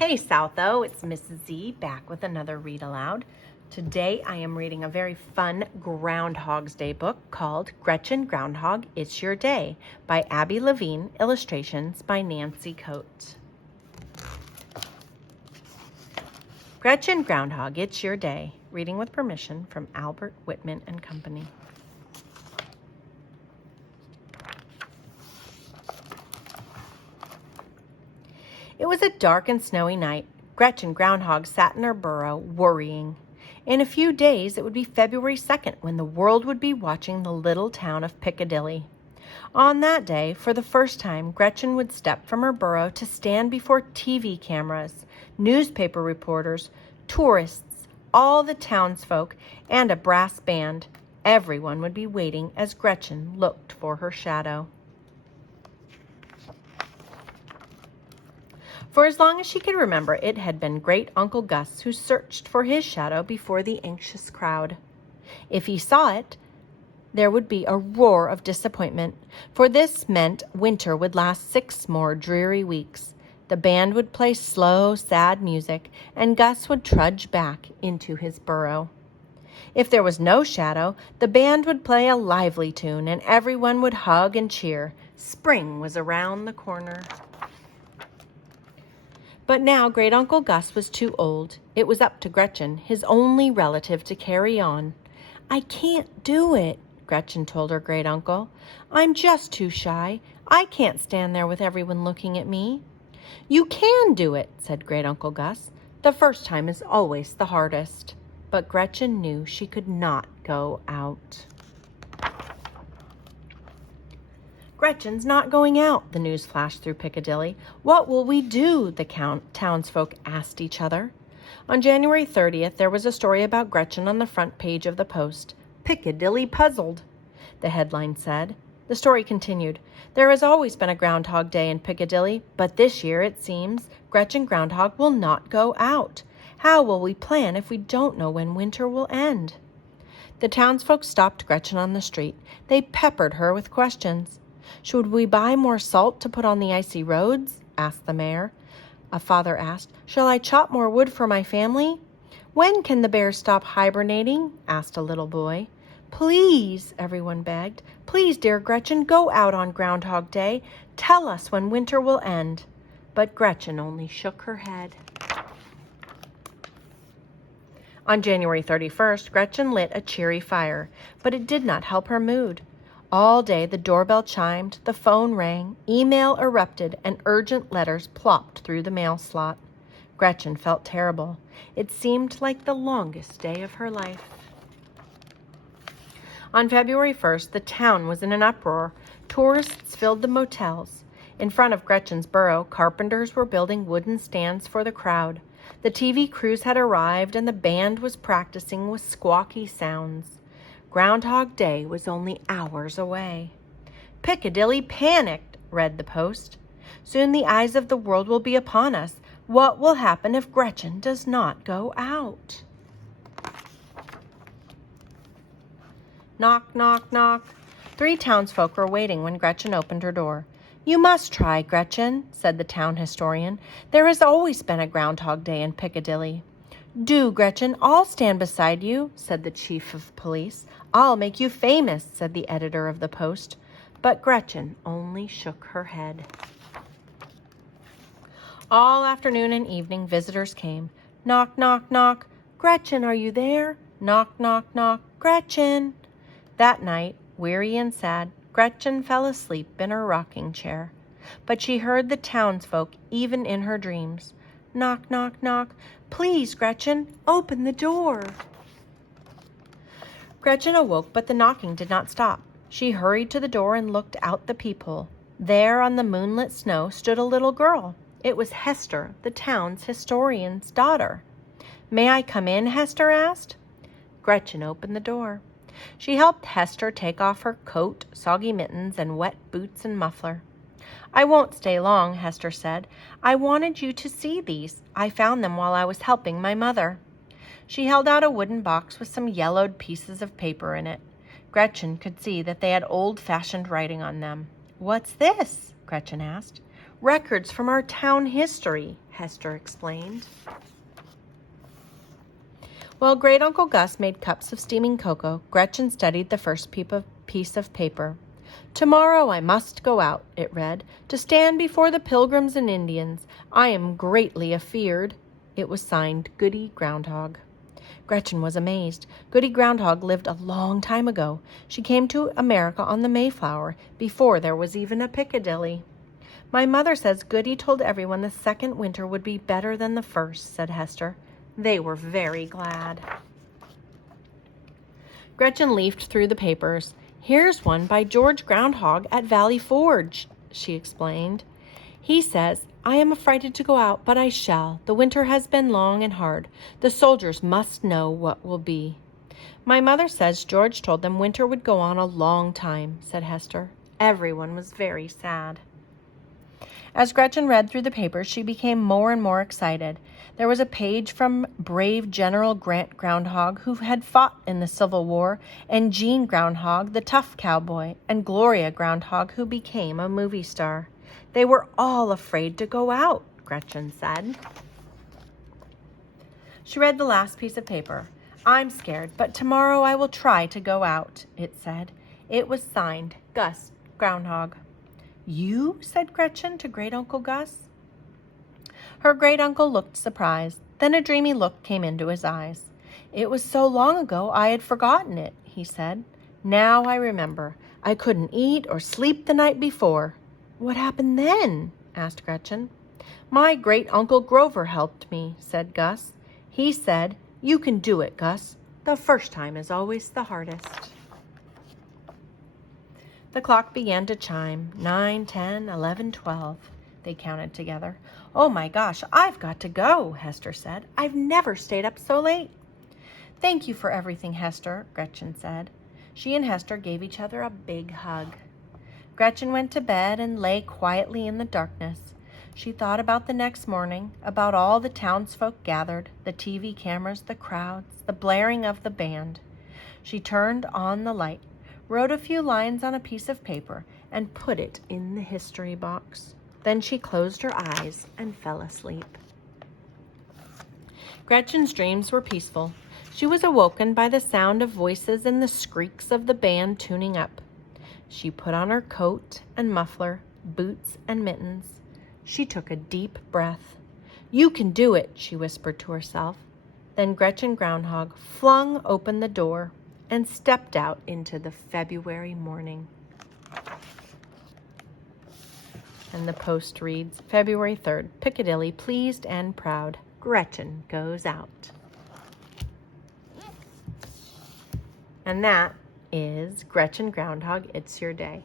Hey Southo, it's Mrs. Z back with another Read Aloud. Today I am reading a very fun Groundhog's Day book called Gretchen Groundhog, It's Your Day by Abby Levine, illustrations by Nancy Coate. Gretchen Groundhog, It's Your Day, reading with permission from Albert Whitman and Company. It was a dark and snowy night. Gretchen Groundhog sat in her burrow, worrying. In a few days, it would be February 2nd when the world would be watching the little town of Piccadilly. On that day, for the first time, Gretchen would step from her burrow to stand before TV cameras, newspaper reporters, tourists, all the townsfolk, and a brass band. Everyone would be waiting as Gretchen looked for her shadow. For as long as she could remember, it had been Great Uncle Gus who searched for his shadow before the anxious crowd. If he saw it, there would be a roar of disappointment, for this meant winter would last 6 more dreary weeks. The band would play slow, sad music, and Gus would trudge back into his burrow. If there was no shadow, the band would play a lively tune, and everyone would hug and cheer. Spring was around the corner. But now Great Uncle Gus was too old. It was up to Gretchen, his only relative, to carry on. "I can't do it," Gretchen told her great uncle. "I'm just too shy. I can't stand there with everyone looking at me." "You can do it," said Great Uncle Gus. "The first time is always the hardest." But Gretchen knew she could not go out. "Gretchen's not going out," the news flashed through Piccadilly. "What will we do?" the townsfolk asked each other. On January 30th, there was a story about Gretchen on the front page of the Post. "Piccadilly puzzled," the headline said. The story continued. "There has always been a Groundhog Day in Piccadilly, but this year, it seems, Gretchen Groundhog will not go out. How will we plan if we don't know when winter will end?" The townsfolk stopped Gretchen on the street. They peppered her with questions. "Should we buy more salt to put on the icy roads?" asked the mayor. A father asked, "Shall I chop more wood for my family?" "When can the bears stop hibernating?" asked a little boy. "Please," everyone begged, "please, dear Gretchen, go out on Groundhog Day. Tell us when winter will end." But Gretchen only shook her head. On January 31st, Gretchen lit a cheery fire, but it did not help her mood. All day the doorbell chimed, the phone rang, email erupted, and urgent letters plopped through the mail slot. Gretchen felt terrible. It seemed like the longest day of her life. On February 1st, the town was in an uproar. Tourists filled the motels. In front of Gretchen's burrow, carpenters were building wooden stands for the crowd. The TV crews had arrived, and the band was practicing with squawky sounds. Groundhog Day was only hours away. "Piccadilly panicked," read the Post. "Soon the eyes of the world will be upon us. What will happen if Gretchen does not go out?" Knock, knock, knock. 3 townsfolk were waiting when Gretchen opened her door. "You must try, Gretchen," said the town historian. "There has always been a Groundhog Day in Piccadilly." "Do, Gretchen, I'll stand beside you," said the chief of police. "I'll make you famous," said the editor of the Post. But Gretchen only shook her head. All afternoon and evening, visitors came. Knock, knock, knock. "Gretchen, are you there?" Knock, knock, knock. "Gretchen." That night, weary and sad, Gretchen fell asleep in her rocking chair. But she heard the townsfolk even in her dreams. Knock, knock, knock. "Please, Gretchen, open the door." Gretchen awoke, but the knocking did not stop. She hurried to the door and looked out the peephole. There on the moonlit snow stood a little girl. It was Hester, the town's historian's daughter. "May I come in?" Hester asked. Gretchen opened the door. She helped Hester take off her coat, soggy mittens, and wet boots and muffler. "I won't stay long," Hester said. "I wanted you to see these. I found them while I was helping my mother." She held out a wooden box with some yellowed pieces of paper in it. Gretchen could see that they had old-fashioned writing on them. "What's this?" Gretchen asked. Records from our town history, Hester explained. While Great Uncle Gus made cups of steaming cocoa, Gretchen studied the first piece of paper. "Tomorrow I must go out," it read, "to stand before the Pilgrims and Indians. I am greatly afeared." It was signed Goody Groundhog. Gretchen was amazed. Goody Groundhog lived a long time ago. She came to America on the Mayflower, before there was even a Piccadilly. "My mother says Goody told everyone the second winter would be better than the first," said Hester. They were very glad. Gretchen leafed through the papers. "Here's one by George Groundhog at Valley Forge," she explained. "He says, 'I am affrighted to go out, but I shall. The winter has been long and hard. The soldiers must know what will be.'" "My mother says George told them winter would go on a long time," said Hester. Everyone was very sad. As Gretchen read through the papers, she became more and more excited. There was a page from brave General Grant Groundhog, who had fought in the Civil War, and Jean Groundhog, the tough cowboy, and Gloria Groundhog, who became a movie star. They were all afraid to go out, Gretchen said. She read the last piece of paper. "I'm scared, but tomorrow I will try to go out," it said. It was signed Gus Groundhog. "You?" said Gretchen to Great Uncle Gus. Her great uncle looked surprised. Then a dreamy look came into his eyes. "It was so long ago I had forgotten it," he said. "Now I remember. I couldn't eat or sleep the night before." "What happened then?" asked Gretchen. "My great uncle Grover helped me," said Gus. "He said, 'You can do it, Gus. The first time is always the hardest.'" The clock began to chime. 9, 10, 11, 12. They counted together. "Oh my gosh, I've got to go," Hester said. "I've never stayed up so late." "Thank you for everything, Hester," Gretchen said. She and Hester gave each other a big hug. Gretchen went to bed and lay quietly in the darkness. She thought about the next morning, about all the townsfolk gathered, the TV cameras, the crowds, the blaring of the band. She turned on the light, wrote a few lines on a piece of paper, and put it in the history box. Then she closed her eyes and fell asleep. Gretchen's dreams were peaceful. She was awoken by the sound of voices and the squeaks of the band tuning up. She put on her coat and muffler, boots and mittens. She took a deep breath. "You can do it," she whispered to herself. Then Gretchen Groundhog flung open the door and stepped out into the February morning. And the post reads, February 3rd, Piccadilly, pleased and proud. Gretchen goes out. And that is Gretchen Groundhog, It's Your Day.